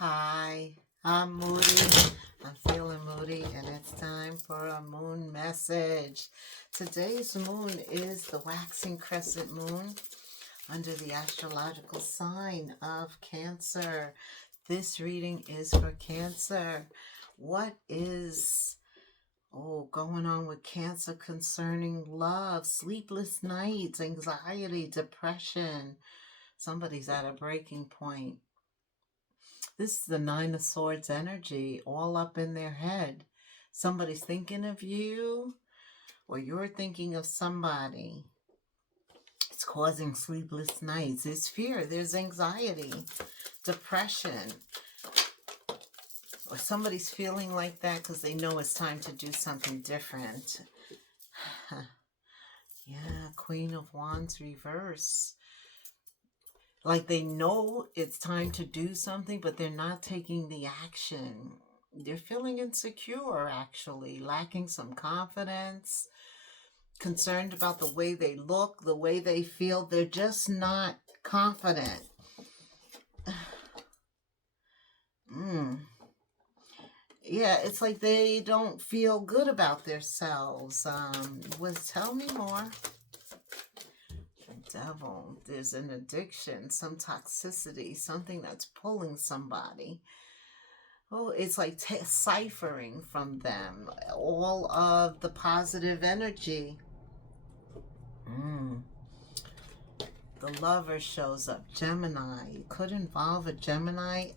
Hi, I'm Moody. I'm feeling moody, and it's time for a moon message. Today's moon is the waxing crescent moon under the astrological sign of Cancer. This reading is for Cancer. What is going on with Cancer concerning love, sleepless nights, anxiety, depression? Somebody's at a breaking point. This is the Nine of Swords energy all up in their head. Somebody's thinking of you, or you're thinking of somebody. It's causing sleepless nights. There's fear, there's anxiety, depression. Or somebody's feeling like that because they know it's time to do something different. Yeah, Queen of Wands reverse. Like they know it's time to do something, but they're not taking the action. They're feeling insecure, actually, lacking some confidence, concerned about the way they look, the way they feel. They're just not confident. Yeah, it's like they don't feel good about themselves. Tell me more. Devil, there's an addiction, some toxicity, something that's pulling somebody. It's like ciphering from them all of the positive energy. The lover shows up, Gemini. It could involve a Gemini,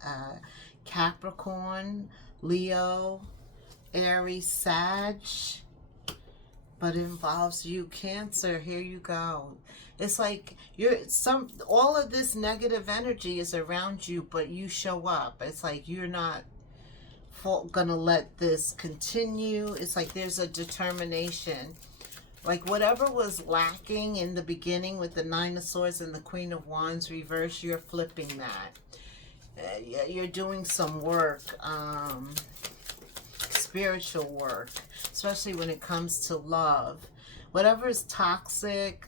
Capricorn, Leo, Aries, Sag, but it involves you, Cancer. Here you go. It's like all of this negative energy is around you, but you show up. It's like you're not gonna let this continue. It's like there's a determination. Like whatever was lacking in the beginning with the Nine of Swords and the Queen of Wands reverse, you're flipping that. You're doing some work, spiritual work, especially when it comes to love. Whatever is toxic,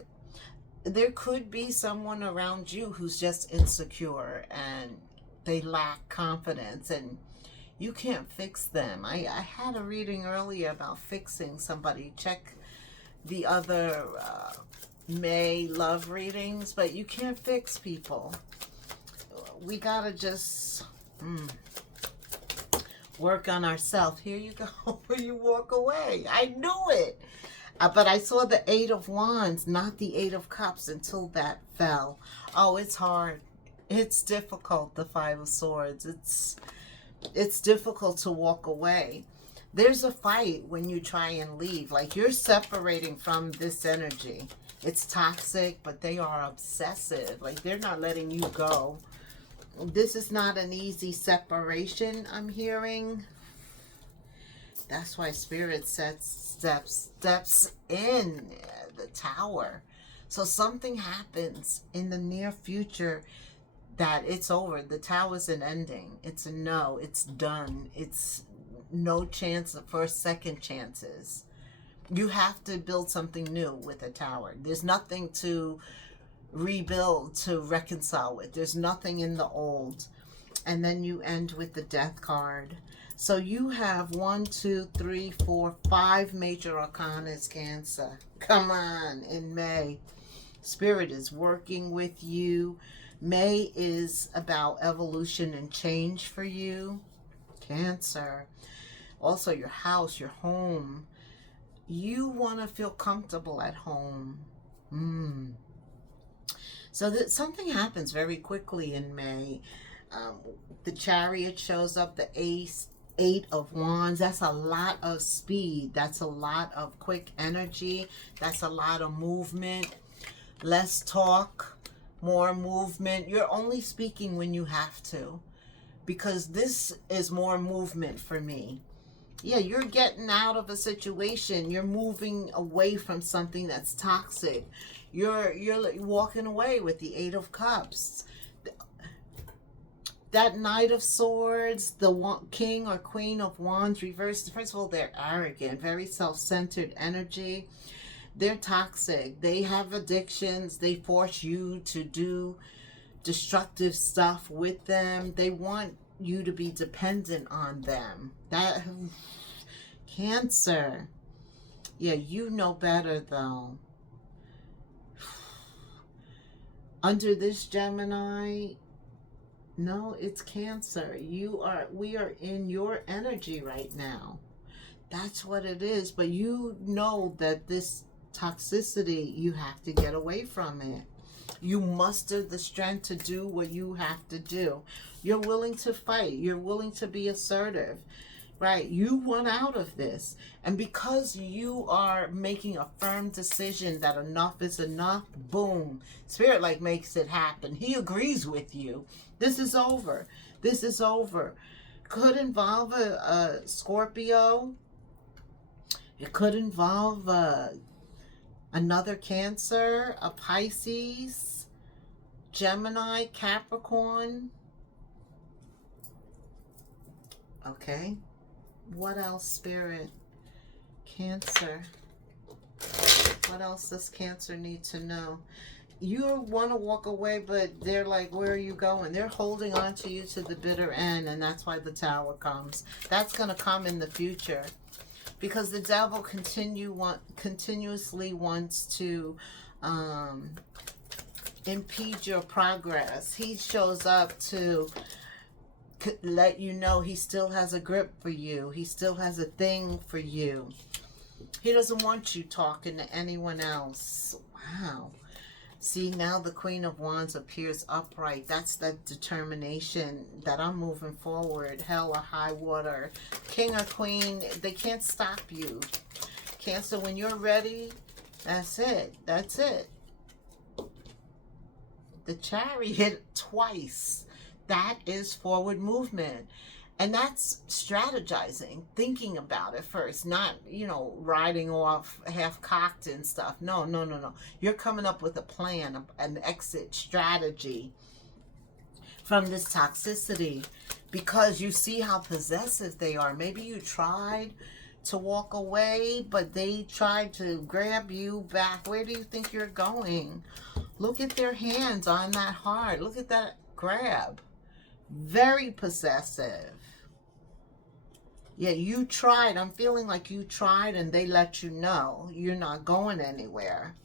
there could be someone around you who's just insecure and they lack confidence, and you can't fix them. I had a reading earlier about fixing somebody. Check the other May love readings, but you can't fix people. We gotta just work on ourselves. Here you go. You walk away. I knew it. But I saw the Eight of Wands, not the Eight of Cups, until that fell. Oh, it's hard. It's difficult, the Five of Swords. It's difficult to walk away. There's a fight when you try and leave. Like you're separating from this energy. It's toxic, but they are obsessive. Like they're not letting you go. This is not an easy separation, I'm hearing. That's why Spirit steps in the Tower. So something happens in the near future that it's over. The Tower's an ending. It's a no. It's done. It's no chance for second chances. You have to build something new with a Tower. There's nothing to rebuild, to reconcile with. There's nothing in the old. And then you end with the Death card. So you have 1, 2, 3, 4, 5 major arcanas, Cancer. Come on, in May. Spirit is working with you. May is about evolution and change for you, Cancer. Also your house, your home. You want to feel comfortable at home. So that something happens very quickly in May. The Chariot shows up, the Eight of Wands. That's a lot of speed. That's a lot of quick energy. That's a lot of movement. Less talk, more movement. You're only speaking when you have to, because this is more movement for me. Yeah, you're getting out of a situation. You're moving away from something that's toxic. You're walking away with the Eight of Cups. That Knight of Swords, the King or Queen of Wands reversed. First of all, they're arrogant, very self-centered energy. They're toxic. They have addictions. They force you to do destructive stuff with them. They want you to be dependent on them. That Cancer. Yeah, you know better though. Under this Gemini, no, it's Cancer. We are in your energy right now. That's what it is. But you know that this toxicity, you have to get away from it. You muster the strength to do what you have to do. You're willing to fight. You're willing to be assertive, right? You want out of this. And because you are making a firm decision that enough is enough, boom, Spirit like makes it happen. He agrees with you. This is over. This is over. Could involve a Scorpio. It could involve another Cancer, a Pisces, Gemini, Capricorn. Okay. What else, Spirit? Cancer. What else does Cancer need to know? You want to walk away, but they're like, where are you going? They're holding on to you to the bitter end, and that's why the Tower comes. That's going to come in the future. Because the devil continuously wants to impede your progress. He shows up to let you know he still has a grip for you. He still has a thing for you. He doesn't want you talking to anyone else. Wow. See, now the Queen of Wands appears upright. That's that determination that I'm moving forward. Hell or high water. King or Queen, they can't stop you. Cancer, when you're ready, that's it. That's it. The Chariot twice. That is forward movement. And that's strategizing, thinking about it first, not, riding off half-cocked and stuff. No, no, no, no. You're coming up with a plan, an exit strategy from this toxicity because you see how possessive they are. Maybe you tried to walk away, but they tried to grab you back. Where do you think you're going? Look at their hands on that heart. Look at that grab. Very possessive. Yeah, you tried. I'm feeling like you tried and they let you know you're not going anywhere.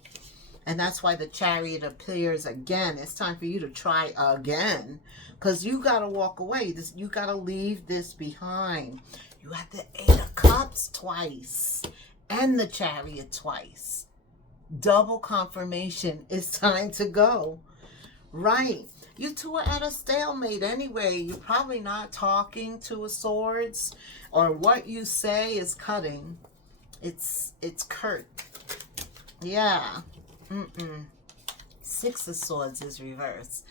And that's why the Chariot appears again. It's time for you to try again. Because you got to walk away. You got to leave this behind. You had the Eight of Cups twice. And the Chariot twice. Double confirmation. It's time to go. Right. You two are at a stalemate anyway. You're probably not talking to a swords, or what you say is cutting. It's curt. Yeah. Six of Swords is reversed.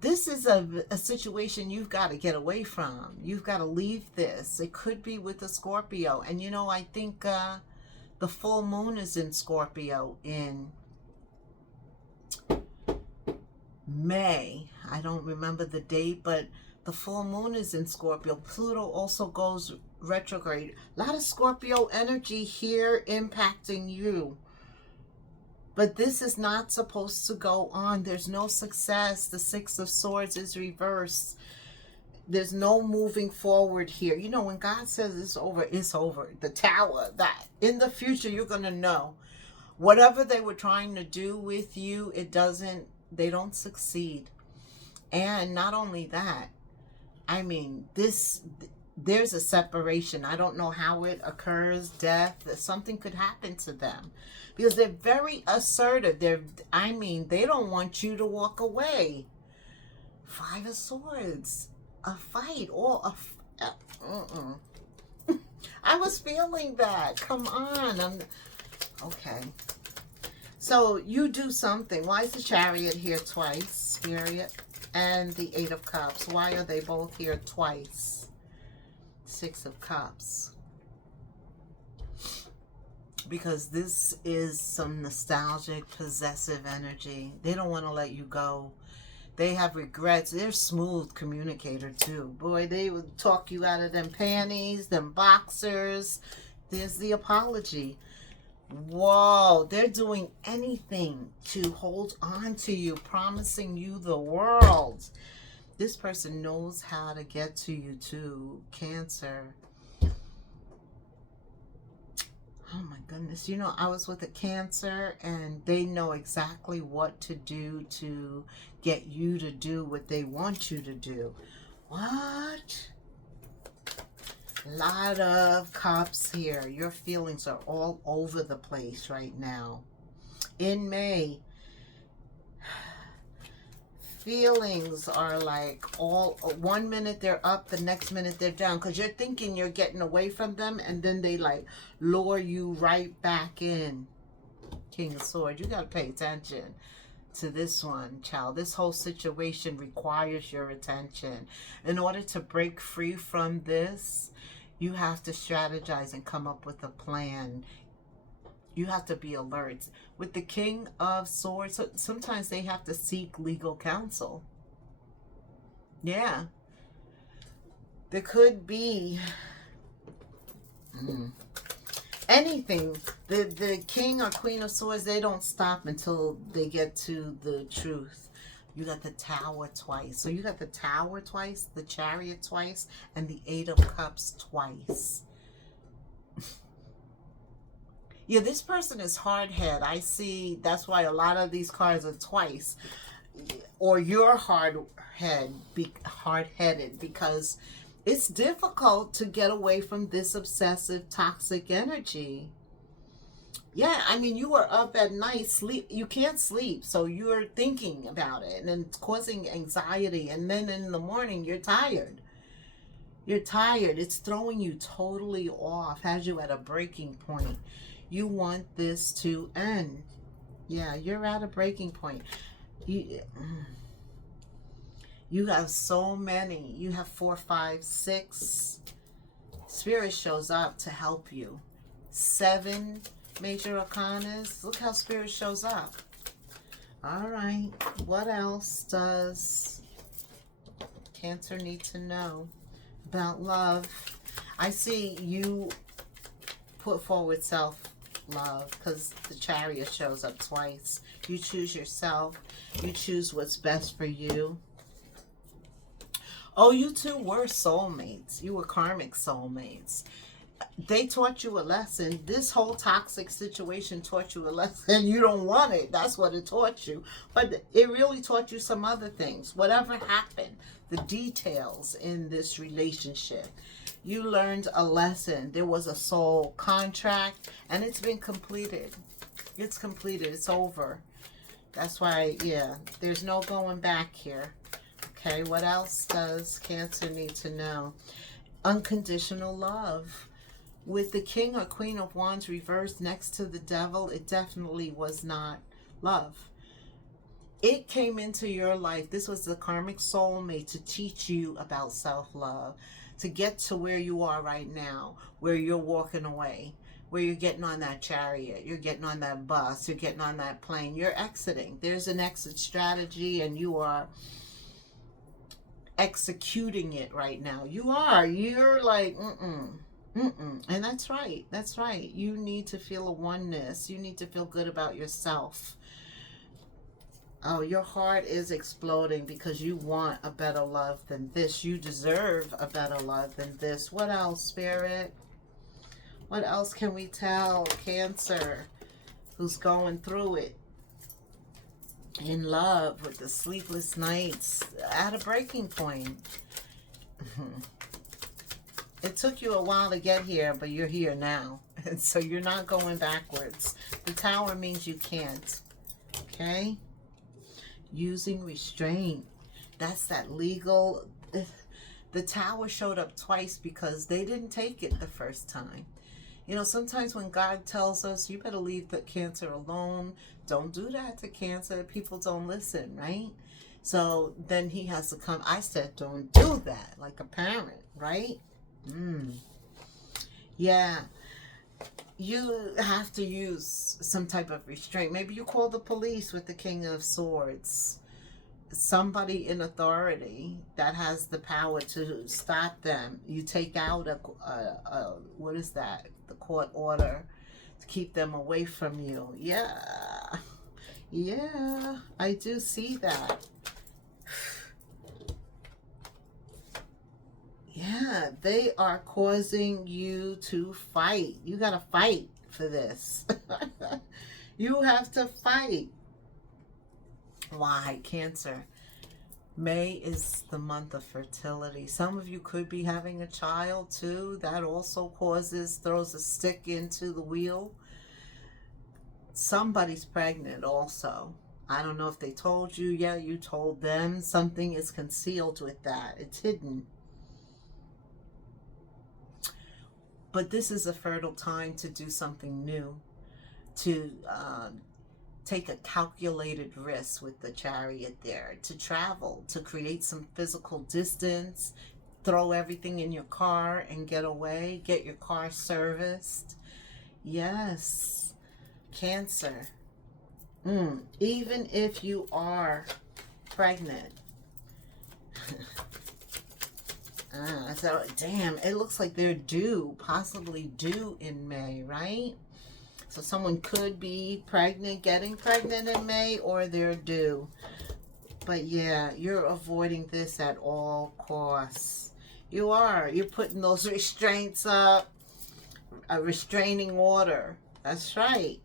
This is a situation you've got to get away from. You've got to leave this. It could be with a Scorpio. And I think the full moon is in Scorpio in May. I don't remember the date, but the full moon is in Scorpio. Pluto also goes retrograde. A lot of Scorpio energy here impacting you. But this is not supposed to go on. There's no success. The Six of Swords is reversed. There's no moving forward here. When God says it's over, it's over. The Tower, that in the future you're going to know. Whatever they were trying to do with you, they don't succeed. And not only that, there's a separation. I don't know how it occurs, death, something could happen to them. Because they're very assertive. They don't want you to walk away. Five of Swords. A fight or I was feeling that. Come on. Okay. So you do something. Why is the Chariot here twice, Spirit? And the Eight of Cups. Why are they both here twice? Six of Cups. Because this is some nostalgic, possessive energy. They don't want to let you go. They have regrets. They're smooth communicator too. Boy, they would talk you out of them panties, them boxers. There's the apology. Whoa, they're doing anything to hold on to you, promising you the world. This person knows how to get to you too, Cancer. Oh my goodness. You know, I was with a Cancer and they know exactly what to do to get you to do what they want you to do. What? Lot of Cups here. Your feelings are all over the place right now. In May, feelings are like all, 1 minute they're up, the next minute they're down, because you're thinking you're getting away from them and then they like lure you right back in. King of Swords, you got to pay attention to this one, child. This whole situation requires your attention. In order to break free from this, you have to strategize and come up with a plan. You have to be alert. With the King of Swords, sometimes they have to seek legal counsel. Yeah. There could be anything. The King or Queen of Swords, they don't stop until they get to the truth. You got the Tower twice. So you got the Tower twice, the Chariot twice, and the Eight of Cups twice. Yeah, this person is hard-headed. I see that's why a lot of these cards are twice. Or you're hard-headed because it's difficult to get away from this obsessive, toxic energy. Yeah, I mean, you are up at night, you can't sleep, so you're thinking about it, and it's causing anxiety, and then in the morning, you're tired. You're tired. It's throwing you totally off, has you at a breaking point. You want this to end. Yeah, you're at a breaking point. You have so many. You have 4, 5, 6. Spirit shows up to help you. 7 major arcanas. Look how Spirit shows up. All right. What else does Cancer need to know about love? I see you put forward self-love because the Chariot shows up twice. You choose yourself. You choose what's best for you. Oh, you two were soulmates. You were karmic soulmates. They taught you a lesson. This whole toxic situation taught you a lesson. You don't want it. That's what it taught you. But it really taught you some other things. Whatever happened, the details in this relationship, you learned a lesson. There was a soul contract, and it's been completed. It's completed. It's over. That's why, yeah, there's no going back here. Okay, what else does Cancer need to know? Unconditional love. With the King or Queen of Wands reversed next to the Devil, it definitely was not love. It came into your life. This was the karmic soulmate to teach you about self-love, to get to where you are right now, where you're walking away, where you're getting on that chariot, you're getting on that bus, you're getting on that plane, you're exiting. There's an exit strategy, and you are executing it right now. You're like, and that's right. That's right. You need to feel a oneness. You need to feel good about yourself. Oh, your heart is exploding because you want a better love than this. You deserve a better love than this. What else, Spirit? What else can we tell Cancer who's going through it? In love, with the sleepless nights, at a breaking point. It took you a while to get here, but you're here now. And so you're not going backwards. The Tower means you can't. Okay? Using restraint. That's that legal. The Tower showed up twice because they didn't take it the first time. You know, sometimes when God tells us, you better leave the Cancer alone, don't do that to Cancer. People don't listen, right? So then he has to come. I said, don't do that, like a parent, right? Yeah. You have to use some type of restraint. Maybe you call the police with the King of Swords. Somebody in authority that has the power to stop them. You take out a what is that? The court order to keep them away from you. Yeah. Yeah, I do see that. Yeah, they are causing you to fight. You got to fight for this. You have to fight. Why? Cancer. May is the month of fertility. Some of you could be having a child too. That also throws a stick into the wheel. Somebody's pregnant also. I don't know if they told you. Yeah, you told them. Something is concealed with that. It's hidden. But this is a fertile time to do something new, to take a calculated risk with the Chariot there, to travel, to create some physical distance, throw everything in your car and get away, get your car serviced. Yes, Cancer. Even if you are pregnant. So damn, it looks like they're due, possibly due in May, right? So someone could be pregnant, getting pregnant in May, or they're due. But yeah, you're avoiding this at all costs. You are. You're putting those restraints up, a restraining order. That's right.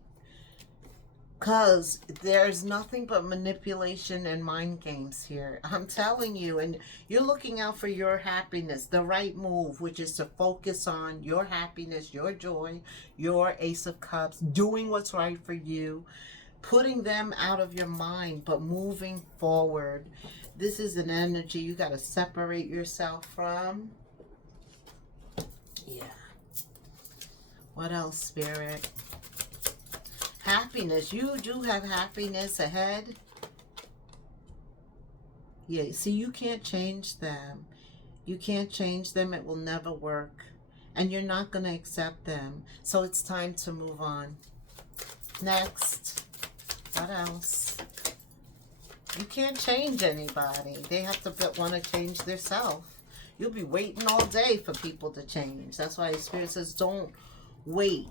Because there's nothing but manipulation and mind games here. I'm telling you, and you're looking out for your happiness, the right move, which is to focus on your happiness, your joy, your Ace of Cups, doing what's right for you, putting them out of your mind, but moving forward. This is an energy you got to separate yourself from. Yeah. What else, Spirit? Happiness. You do have happiness ahead. Yeah, see, you can't change them. You can't change them. It will never work. And you're not going to accept them. So it's time to move on. Next. What else? You can't change anybody. They have to want to change themselves. You'll be waiting all day for people to change. That's why Spirit says don't wait.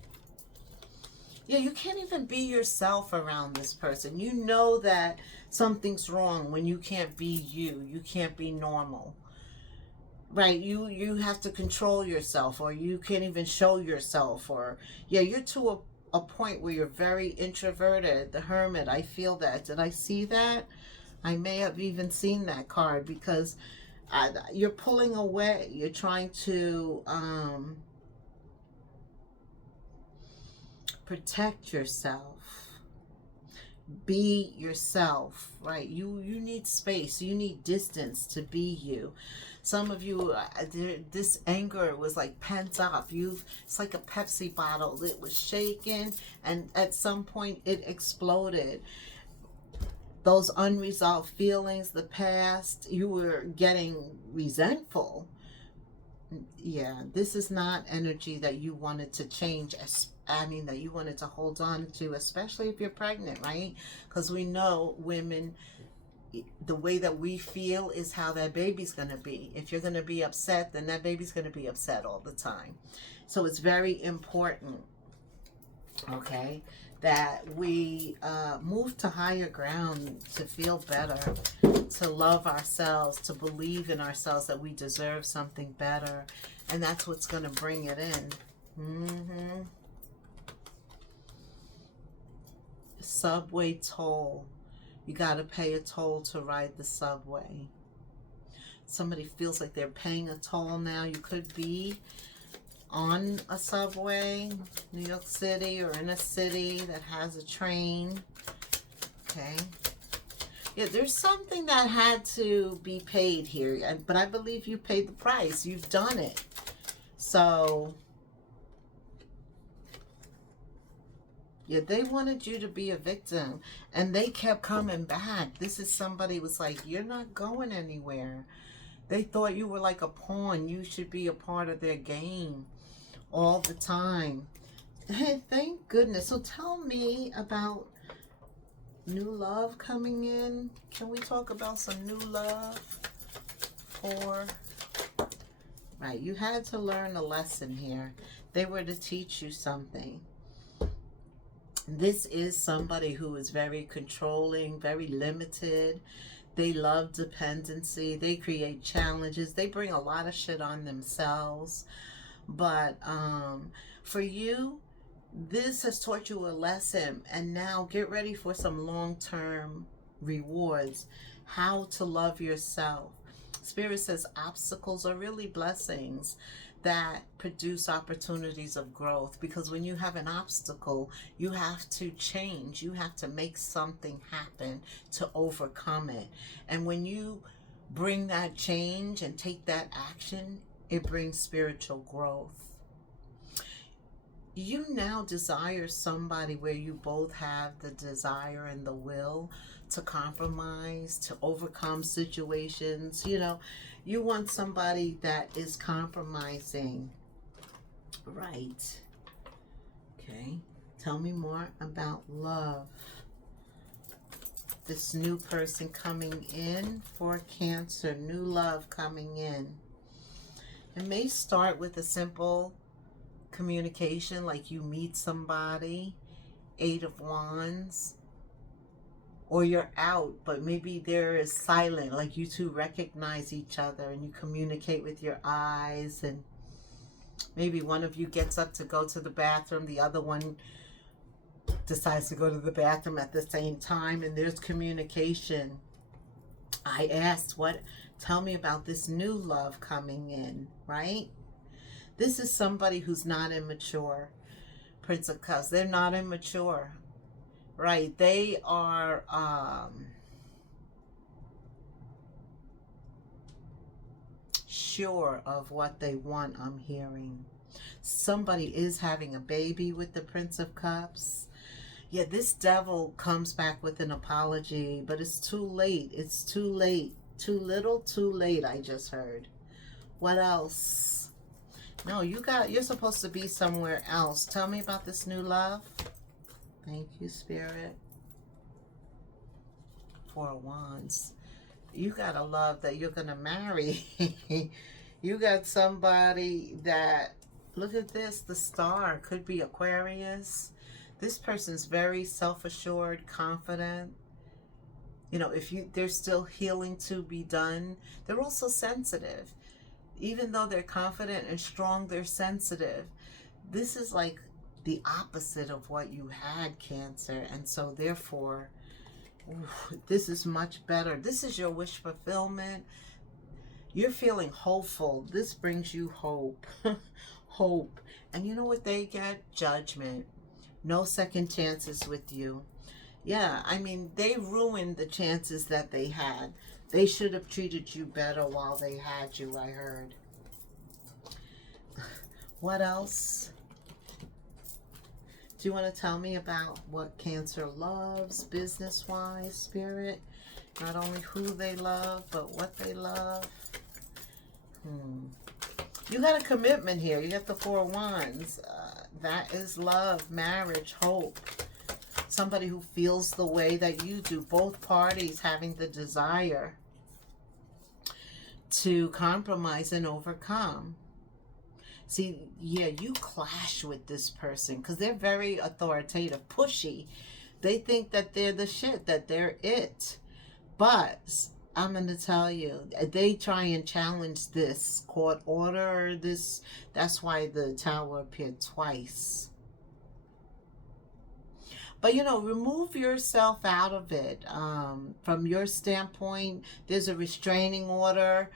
Yeah, you can't even be yourself around this person. You know that something's wrong when you can't be you. You can't be normal. Right? You have to control yourself, or you can't even show yourself, or yeah, you're to a point where you're very introverted. The Hermit, I feel that. Did I see that? I may have even seen that card, because you're pulling away. You're trying to protect yourself, be yourself, right? You need space, you need distance to be you. Some of you, this anger was like pent up. It's like a Pepsi bottle. It was shaken, and at some point it exploded. Those unresolved feelings, the past, you were getting resentful. Yeah, this is not energy that you wanted to change. That you wanted to hold on to, especially if you're pregnant, right? Because we know women, the way that we feel is how that baby's going to be. If you're going to be upset, then that baby's going to be upset all the time. So it's very important, okay, that we move to higher ground, to feel better, to love ourselves, to believe in ourselves that we deserve something better. And that's what's going to bring it in. Subway toll. You got to pay a toll to ride the subway. Somebody feels like they're paying a toll now. You could be on a subway, New York City, or in a city that has a train. Okay. Yeah, there's something that had to be paid here, but I believe you paid the price. You've done it. So yeah, they wanted you to be a victim, and they kept coming back. This is somebody was like, you're not going anywhere. They thought you were like a pawn. You should be a part of their game all the time. Thank goodness. So tell me about new love coming in. Can we talk about some new love? Right, you had to learn a lesson here. They were to teach you something. This is somebody who is very controlling, very limited. They love dependency. They create challenges. They bring a lot of shit on themselves. But for you, this has taught you a lesson. And now get ready for some long-term rewards. How to love yourself. Spirit says obstacles are really blessings that produce opportunities of growth, because when you have an obstacle, you have to change. You have to make something happen to overcome it. And when you bring that change and take that action, it brings spiritual growth. You now desire somebody where you both have the desire and the will to compromise, to overcome situations. You know, you want somebody that is compromising. Right. Okay. Tell me more about love. This new person coming in for Cancer. New love coming in. It may start with a simple communication, like you meet somebody, 8 of Wands, or you're out, but maybe there is silent, like you two recognize each other and you communicate with your eyes, and maybe one of you gets up to go to the bathroom, the other one decides to go to the bathroom at the same time, and there's communication. I asked, tell me about this new love coming in, right? This is somebody who's not immature. Prince of Cups, they're not immature, right? They are sure of what they want, I'm hearing. Somebody is having a baby with the Prince of Cups. Yeah, this devil comes back with an apology, but it's too late. It's too late. Too little, too late, I just heard. What else? No, you're supposed to be somewhere else. Tell me about this new love. Thank you, Spirit. 4 of Wands. You got a love that you're going to marry. You got somebody that, look at this, the star could be Aquarius. This person's very self-assured, confident. You know, there's still healing to be done. They're also sensitive. Even though they're confident and strong, they're sensitive. This is like the opposite of what you had, Cancer. And so therefore, this is much better. This is your wish fulfillment. You're feeling hopeful. This brings you hope. Hope. And you know what they get? Judgment. No second chances with you. Yeah, I mean, they ruined the chances that they had. They should have treated you better while they had you, I heard. What else? Do you want to tell me about what Cancer loves, business-wise, Spirit? Not only who they love, but what they love. You got a commitment here. You got the 4 of Wands. That is love, marriage, hope. Somebody who feels the way that you do. Both parties having the desire to compromise and overcome. See, yeah, you clash with this person because they're very authoritative, pushy. They think that they're the shit, that they're it. But I'm going to tell you, they try and challenge this court order, this. That's why the Tower appeared twice. But, you know, remove yourself out of it. From your standpoint, there's a restraining order.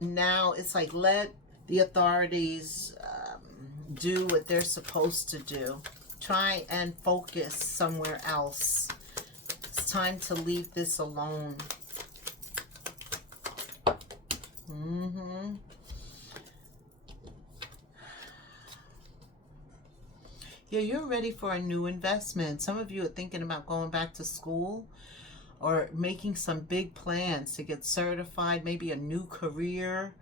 Now it's like, let the authorities do what they're supposed to do. Try and focus somewhere else. It's time to leave this alone. Yeah, you're ready for a new investment. Some of you are thinking about going back to school or making some big plans to get certified, maybe a new career.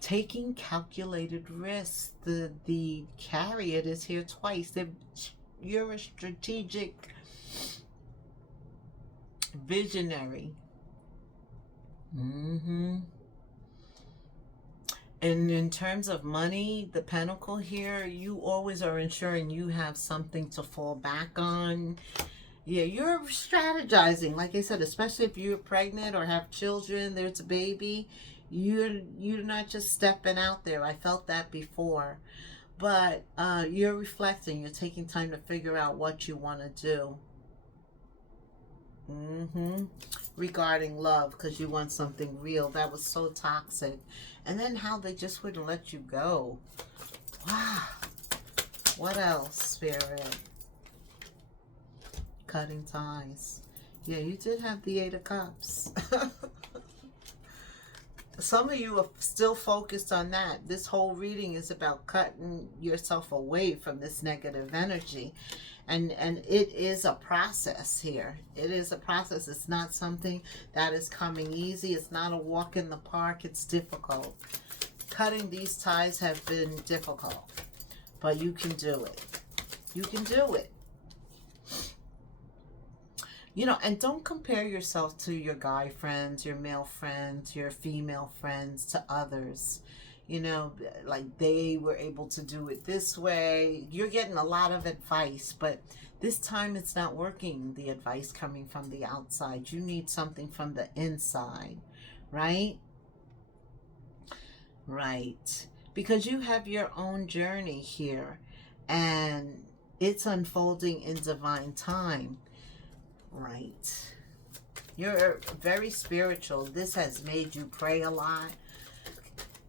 Taking calculated risks. The Chariot is here twice. You're a strategic visionary. And in terms of money, the Pentacle here, you always are ensuring you have something to fall back on. Yeah, you're strategizing. Like I said, especially if you're pregnant or have children, there's a baby. You're not just stepping out there. I felt that before. But you're reflecting. You're taking time to figure out what you want to do. Regarding love, because you want something real. That was so toxic. And then how they just wouldn't let you go. Wow. What else, Spirit? Cutting ties. Yeah, you did have the Eight of Cups. Some of you are still focused on that. This whole reading is about cutting yourself away from this negative energy. And it is a process here. It is a process. It's not something that is coming easy. It's not a walk in the park. It's difficult. Cutting these ties have been difficult. But you can do it. You can do it. You know, and don't compare yourself to your guy friends, your male friends, your female friends, to others. You know, like they were able to do it this way. You're getting a lot of advice, but this time it's not working, the advice coming from the outside. You need something from the inside, right? Right. Because you have your own journey here, and it's unfolding in divine time. Right. You're very spiritual. This has made you pray a lot,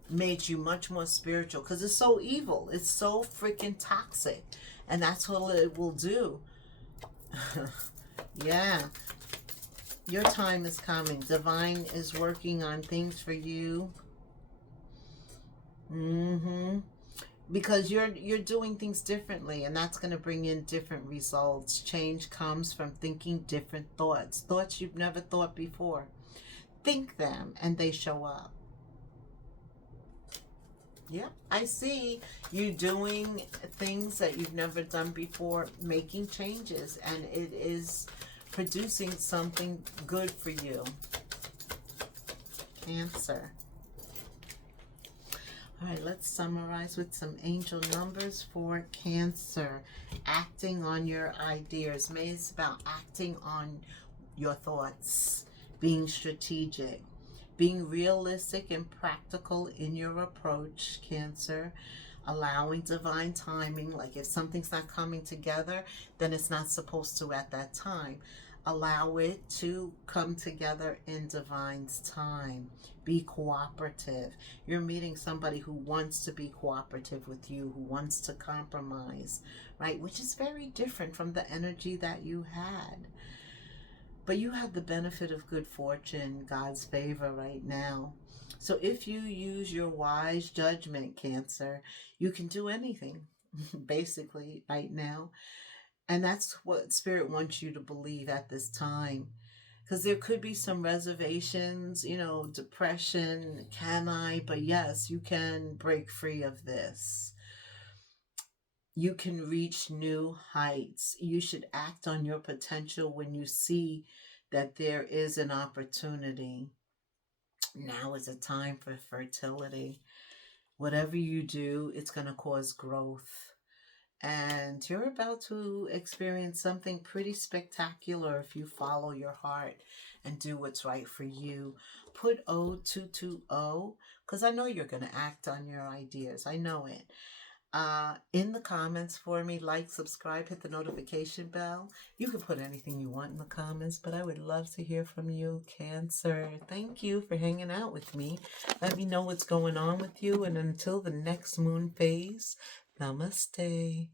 made you much more spiritual, because it's so evil. It's so freaking toxic. And that's what it will do. Yeah. Your time is coming. Divine is working on things for you. Because you're doing things differently, and that's going to bring in different results. Change comes from thinking different thoughts you've never thought before. Think them and they show up. Yeah, I see you doing things that you've never done before, making changes, and it is producing something good for you. Cancer. All right, let's summarize with some angel numbers for Cancer. Acting on your ideas. May it's about acting on your thoughts, being strategic, being realistic and practical in your approach, Cancer. Allowing divine timing. Like if something's not coming together, then it's not supposed to at that time. Allow it to come together in divine's time. Be cooperative. You're meeting somebody who wants to be cooperative with you, who wants to compromise, right? Which is very different from the energy that you had. But you have the benefit of good fortune, God's favor right now. So if you use your wise judgment, Cancer, you can do anything, basically, right now. And that's what Spirit wants you to believe at this time. Because there could be some reservations, you know, depression, can I? But yes, you can break free of this. You can reach new heights. You should act on your potential when you see that there is an opportunity. Now is a time for fertility. Whatever you do, it's going to cause growth. And you're about to experience something pretty spectacular if you follow your heart and do what's right for you. Put O220 because I know you're going to act on your ideas. I know it. In the comments for me, like, subscribe, hit the notification bell. You can put anything you want in the comments, but I would love to hear from you, Cancer. Thank you for hanging out with me. Let me know what's going on with you, and until the next moon phase, namaste.